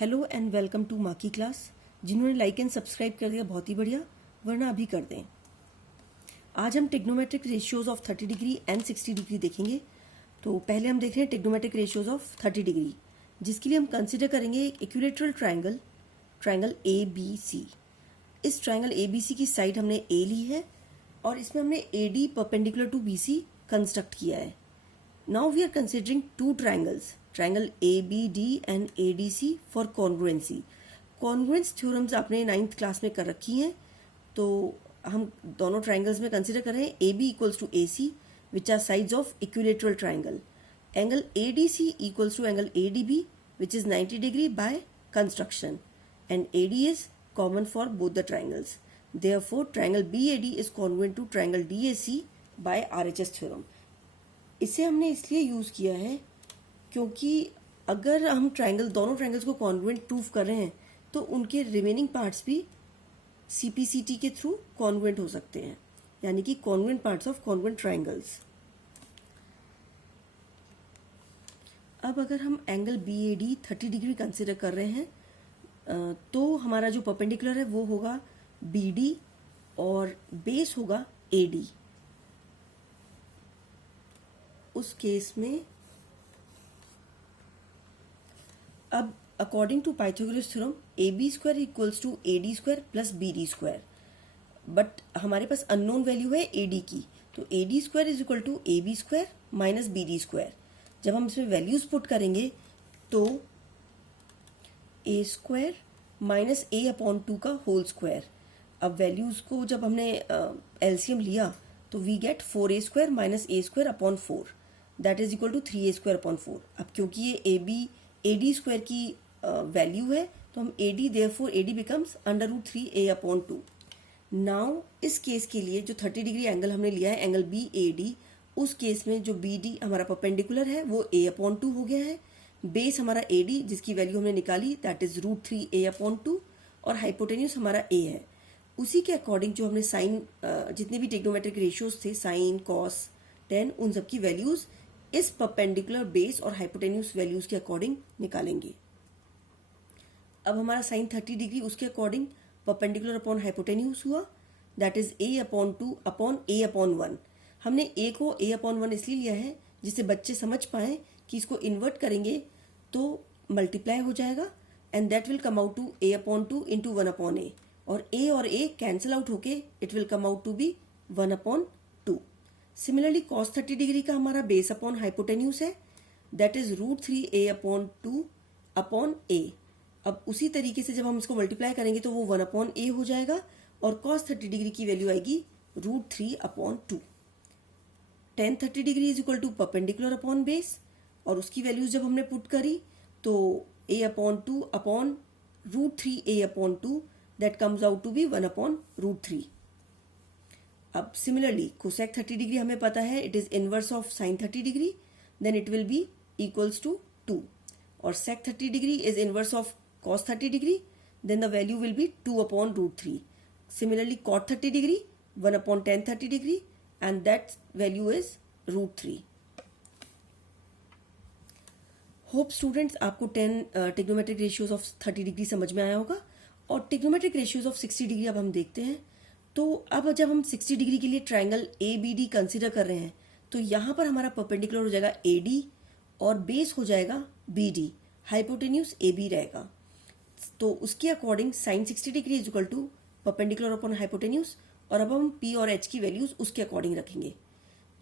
Hello and welcome to माँ की class. जिन्होंने लाइक एंड सब्सक्राइब कर दिया बहुत ही बढ़िया, वरना अभी कर दें। आज हम trigonometric ratios of 30 degree and 60 degree देखेंगे। तो पहले हम देख रहे हैं टिग्नोमेट्रिक रेशियोज ऑफ 30 डिग्री, जिसके लिए हम कंसिडर करेंगे एक equilateral triangle, triangle A B C. इस ट्राइंगल ए बी सी की साइड हमने ए ली है और इसमें हमने A D perpendicular to B C construct किया है। Now we are considering two triangles, triangle ABD and ADC for congruency. Congruence theorems आपने 9th क्लास में कर रखी हैं, तो हम दोनों triangles में consider कर रहे हैं AB equals to AC, which are sides of equilateral triangle. Angle ADC equals to angle ADB, which is 90 degree by construction, and AD is common for both the triangles. Therefore, triangle BAD is congruent to triangle DAC by RHS theorem. इसे हमने इसलिए use किया है क्योंकि अगर हम दोनों triangles को कॉन्ग्रुएंट प्रूफ कर रहे हैं तो उनके रिमेनिंग पार्ट्स भी सीपीसीटी के थ्रू कॉन्ग्रुएंट हो सकते हैं, यानी कि congruent parts of congruent triangles. अब अगर हम angle B A D 30 degree consider कर रहे हैं तो हमारा जो परपेंडिकुलर है वो होगा बी डी और बेस होगा ए डी। उस केस में अब according to Pythagoras theorem A B square equals to A D square plus B D square, but हमारे पास अननोन वैल्यू है ए डी की, तो A D square is equal to A B square minus B D square. जब हम इसमें values put करेंगे तो A square minus A upon 2 का होल स्क्वायर। अब वैल्यूज को जब हमने एलसीएम लिया तो we get 4a square minus A square upon 4, that is equal to 3a square upon 4। अब क्योंकि ये ए डी स्क्वायर की वैल्यू है तो हम A D, therefore A D becomes under root 3a upon 2। Now इस केस के लिए जो 30 डिग्री एंगल हमने लिया है एंगल बी ए डी, उस केस में जो बी डी हमारा परपेंडिकुलर है वो a अपॉन 2 हो गया है, बेस हमारा ए डी जिसकी वैल्यू हमने निकाली that is root 3a upon 2, और हाइपोटेन्यूस हमारा a है। उसी के अकॉर्डिंग जो हमने साइन जितने भी टिग्नोमेट्रिक रेशियोज थे, साइन कॉस टेन, उन सब की वैल्यूज इस परपेंडिकुलर बेस और हाइपोटेन्यूस वैल्यूज के अकॉर्डिंग निकालेंगे। अब हमारा साइन 30 डिग्री उसके अकॉर्डिंग परपेंडिकुलर अपॉन हाइपोटेन्यूस हुआ, that is a upon 2 upon A upon 1। हमने ए को ए अपॉन 1 इसलिए लिया है जिससे बच्चे समझ पाए कि इसको इन्वर्ट करेंगे तो मल्टीप्लाई हो जाएगा and that will come out to a upon 2 into 1 upon a, और ए कैंसिल आउट होके it will come out to be 1 upon 2। Similarly cos 30 degree का हमारा बेस अपॉन हाइपोटेन्यूस है, that is root 3a upon 2 upon a। अब उसी तरीके से जब हम इसको मल्टीप्लाई करेंगे तो वो 1 अपॉन a हो जाएगा और cos 30 डिग्री की वैल्यू आएगी root 3 upon 2। tan 30 degree is equal to perpendicular upon base, और उसकी वैल्यूज जब हमने पुट करी तो a upon 2 upon root 3a upon 2, that comes out to be 1 upon root 3. अब सिमिलरली कोसेक 30 डिग्री हमें पता है it is inverse of sine 30 degree, then it will be equals to 2, और sec 30 degree is inverse of cos 30 degree, then the value will be 2 upon root 3। Similarly cot 30 degree 1 upon tan 30 degree and that value is root 3। Hope students आपको 10 trigonometric ratios of 30 degree समझ में आया होगा। और trigonometric ratios of 60 degree अब हम देखते हैं। तो अब जब हम 60 डिग्री के लिए triangle A B D consider कर रहे हैं तो यहाँ पर हमारा परपेंडिकुलर हो जाएगा ए डी और बेस हो जाएगा B D, hypotenuse A B रहेगा। तो उसके according sine 60 degree is equal to perpendicular upon hypotenuse, और अब हम पी और एच की वैल्यूज उसके अकॉर्डिंग रखेंगे।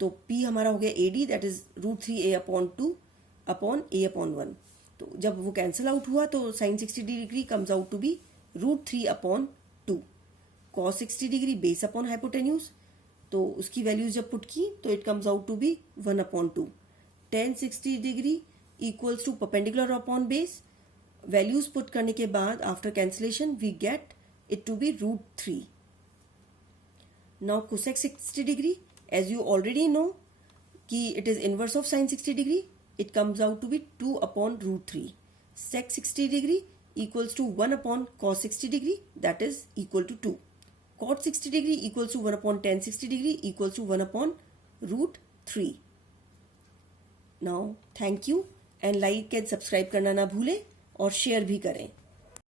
तो पी हमारा हो गया A D, that is root 3a upon 2 upon A upon 1। तो जब वो कैंसिल आउट हुआ तो sine 60 degree comes out to be root 3 upon 2। Cos 60 degree base upon hypotenuse, तो उसकी वैल्यूज जब पुट की तो it comes out to be 1 upon 2। Tan 60 degree equals to perpendicular upon base, values put करने के बाद after cancellation we get it to be root 3। Now cosec 60 degree as you already know कि it is inverse of sine 60 degree, it comes out to be 2 upon root 3। Sec 60 degree equals to 1 upon cos 60 degree, that is equal to 2. Cot 60 degree equals to 1 upon tan 60 degree equals to 1 upon root 3. Now thank you and like and subscribe करना ना भूलें और share भी करें।